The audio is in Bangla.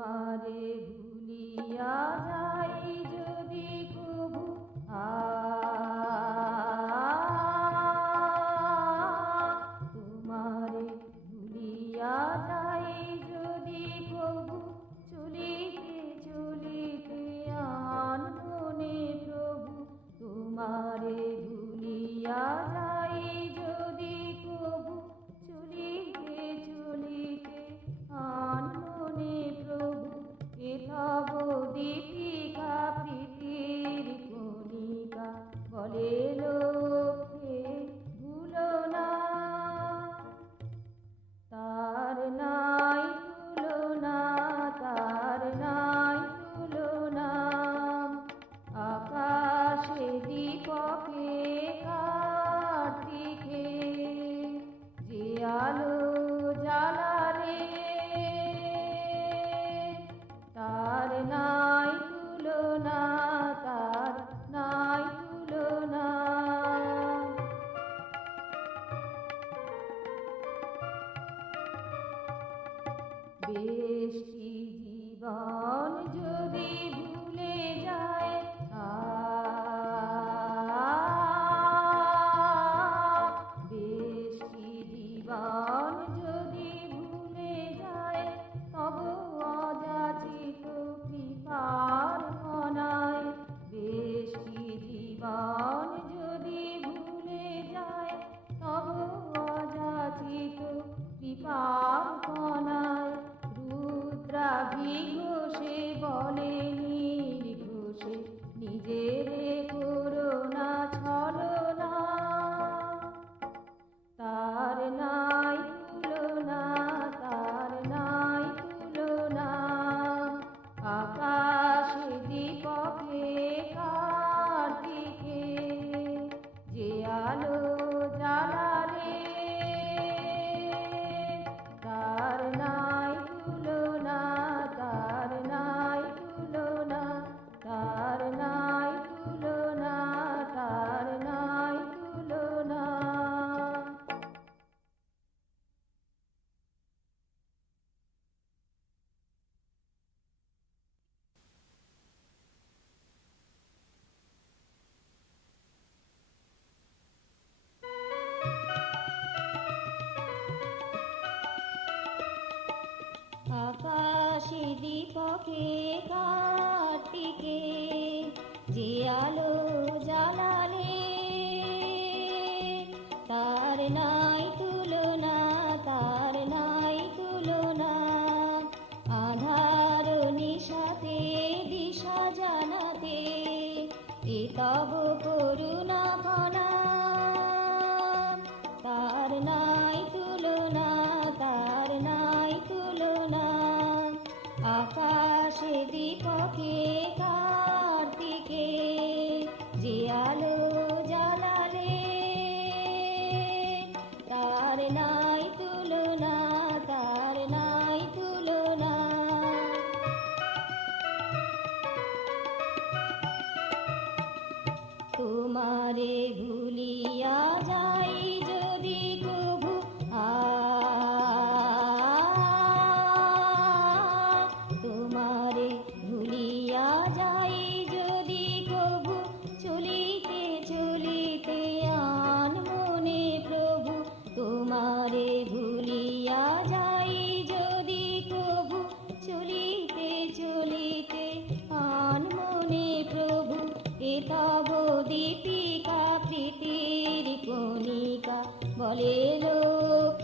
তোমারে ভুলিয়া যাই যদি প্রভু তোমারে ভুলিয়া যাই যদি প্রভু চলিতে চলিতে আনমনে প্রভু তোমারে ভুলিয়া যাই যদি প্রভু চলিতে চলিতে আনমনে প্রভু এ তব দীপিকা প্রীতির কণিকা বলে লোকে ভুলো না তার নাই তুলনা তার নাই তুলনা আকাশে দীপকে কার্তিকে যে আলো জ্বালারে তার নাই তুলনা তার নাই তুলনা বেশি জীবন যদি ভুলে যায় বেশি জীবন যদি ভুলে যায় তব অযাচিত কৃপার কণায় বেশি জীবন যদি ভুলে যায় তব অযাচিত কৃপার কণায় রুদ্রাভিঘোষে বলে নির্ঘোষে নিজের করুণা ছলনা তার নাই তুলনা তার নাই তুলনা আকাশে দীপকে কার্তিকে যে আলো জ্বালারে তার নাই তুলনা তার নাই তুলনা তার নাই তুলনা তার নাই তুলনা আকাশে দীপকে কার্তিকে যে আলো জ্বালালে তার নাই তুলনা তার নাই তুলনা আধার নিশাতে দিশা জানাতে এ তব করুণা কণা তার নাই তুলনা তার নাই তুলনা আকাশে দীপকে কার্তিকে যে আলো জ্বালালে তার নাই তুলনা তার নাই তুলনা তোমারে ভুলিয়া যাই যদি প্রভু তোমারে ভুলিয়া যাই যদি প্রভু চলিতে চলিতে আনমনে প্রভু তোমারে ভুলিয়া যাই যদি প্রভু চলিতে চলিতে আনমনে প্রভু এ তব দীপিকা প্রীতির কণিকা বলে লোক